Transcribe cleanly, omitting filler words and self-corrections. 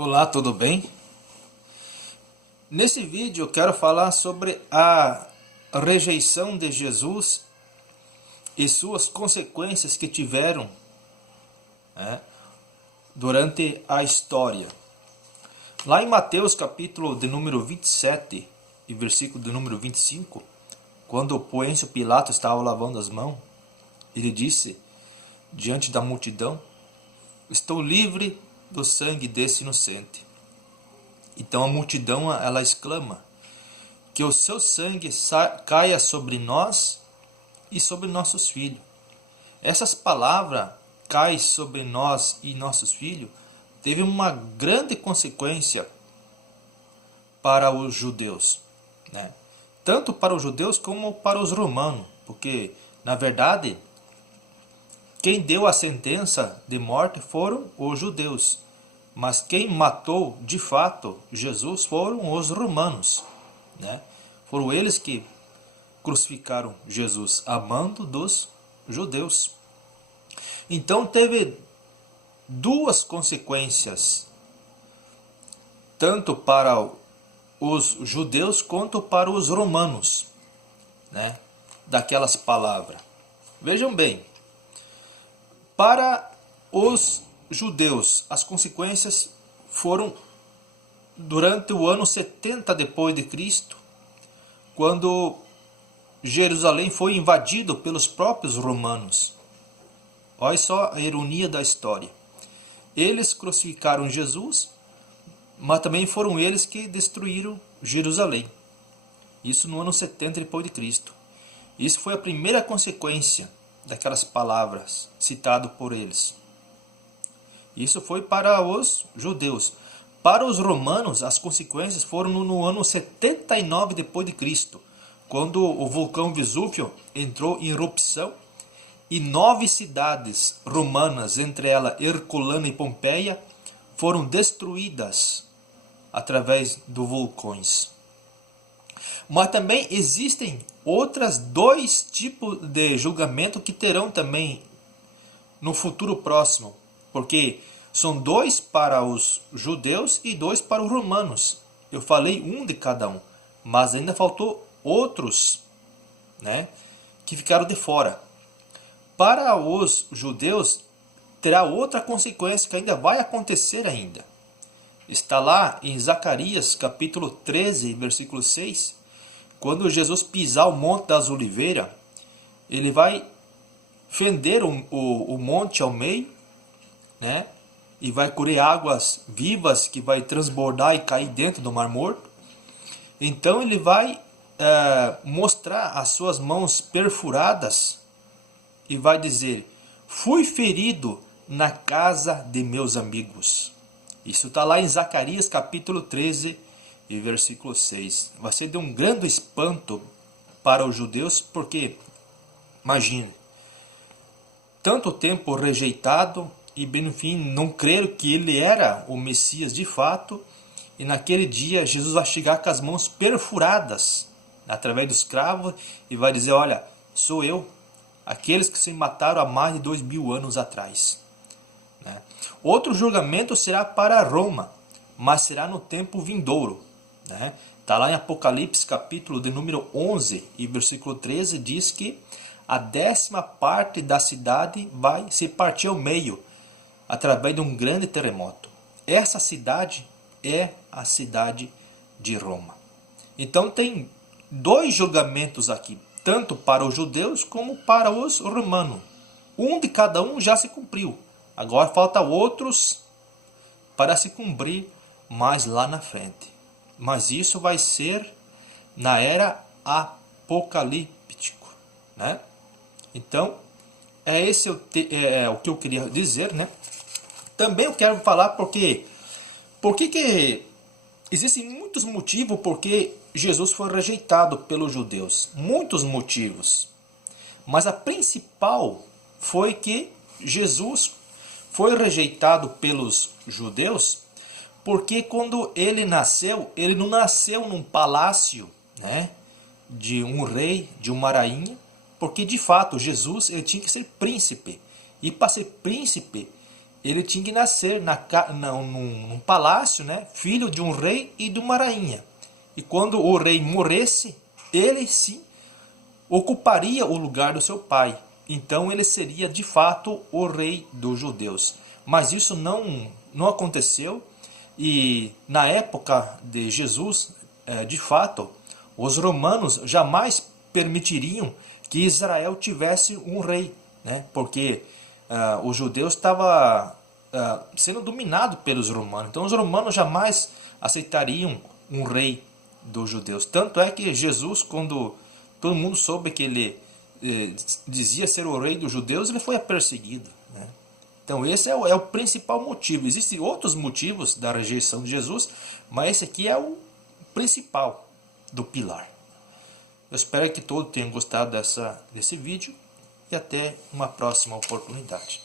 Olá, tudo bem? Nesse vídeo eu quero falar sobre a rejeição de Jesus e suas consequências que tiveram, né, durante a história. Lá em Mateus capítulo de número 27 e versículo de número 25, quando o Pôncio Pilato estava lavando as mãos, ele disse diante da multidão: "Estou livre do sangue desse inocente." Então a multidão ela exclama: "Que o seu sangue caia sobre nós e sobre nossos filhos." Essas palavras, "cai sobre nós e nossos filhos", teve uma grande consequência para os judeus, né? Tanto para os judeus como para os romanos, porque na verdade quem deu a sentença de morte foram os judeus, mas quem matou de fato Jesus foram os romanos, né? Foram eles que crucificaram Jesus a mando dos judeus. Então teve duas consequências, tanto para os judeus quanto para os romanos, né, daquelas palavras. Vejam bem, para os judeus as consequências foram durante o ano 70 depois de Cristo, quando Jerusalém foi invadido pelos próprios romanos. Olha só a ironia da história. Eles crucificaram Jesus, mas também foram eles que destruíram Jerusalém. Isso no ano 70 depois de Cristo. Isso foi a primeira consequência daquelas palavras citadas por eles. Isso foi para os judeus. Para os romanos, as consequências foram no ano 79 depois de Cristo, quando o vulcão Vesúvio entrou em erupção e 9 cidades romanas, entre elas Herculano e Pompeia, foram destruídas através dos vulcões. Mas também existem outras dois tipos de julgamento que terão também no futuro próximo, porque são dois para os judeus e dois para os romanos. Eu falei um de cada um, mas ainda faltou outros, né, que ficaram de fora. Para os judeus terá outra consequência que ainda vai acontecer ainda. Está lá em Zacarias capítulo 13, versículo 6, quando Jesus pisar o Monte das Oliveiras, ele vai fender o monte ao meio, né? E vai correr águas vivas que vai transbordar e cair dentro do Mar Morto. Então ele vai mostrar as suas mãos perfuradas e vai dizer: "Fui ferido na casa de meus amigos." Isso está lá em Zacarias capítulo 13 e versículo 6. Vai ser de um grande espanto para os judeus, porque, imagine, tanto tempo rejeitado e bem no fim não creram que ele era o Messias de fato, e naquele dia Jesus vai chegar com as mãos perfuradas através dos cravos e vai dizer: "Olha, sou eu, aqueles que se mataram há mais de 2000 anos atrás." Né? Outro julgamento será para Roma, mas será no tempo vindouro. Né? Está lá em Apocalipse capítulo de número 11 e versículo 13, diz que a 10ª parte da cidade vai se partir ao meio através de um grande terremoto. Essa cidade é a cidade de Roma. Então tem dois julgamentos aqui, tanto para os judeus como para os romanos. Um de cada um já se cumpriu. Agora falta outros para se cumprir mais lá na frente. Mas isso vai ser na era apocalíptico, né? Então, esse é o que eu queria dizer, né? Também eu quero falar porque que existem muitos motivos porque Jesus foi rejeitado pelos judeus. Muitos motivos. Mas a principal foi que Jesus foi rejeitado pelos judeus porque quando ele nasceu, ele não nasceu num palácio, né, de um rei, de uma rainha, porque de fato Jesus ele tinha que ser príncipe. E para ser príncipe, ele tinha que nascer num palácio, né, filho de um rei e de uma rainha. E quando o rei morresse, ele sim ocuparia o lugar do seu pai. Então ele seria de fato o rei dos judeus. Mas isso não aconteceu, e na época de Jesus, de fato, os romanos jamais permitiriam que Israel tivesse um rei, né? Porque os judeus estavam sendo dominados pelos romanos. Então os romanos jamais aceitariam um rei dos judeus. Tanto é que Jesus, quando todo mundo soube que ele dizia ser o rei dos judeus, ele foi perseguido, né? Então esse é o principal motivo. Existem outros motivos da rejeição de Jesus, mas esse aqui é o principal do pilar. Eu espero que todos tenham gostado desse vídeo e até uma próxima oportunidade.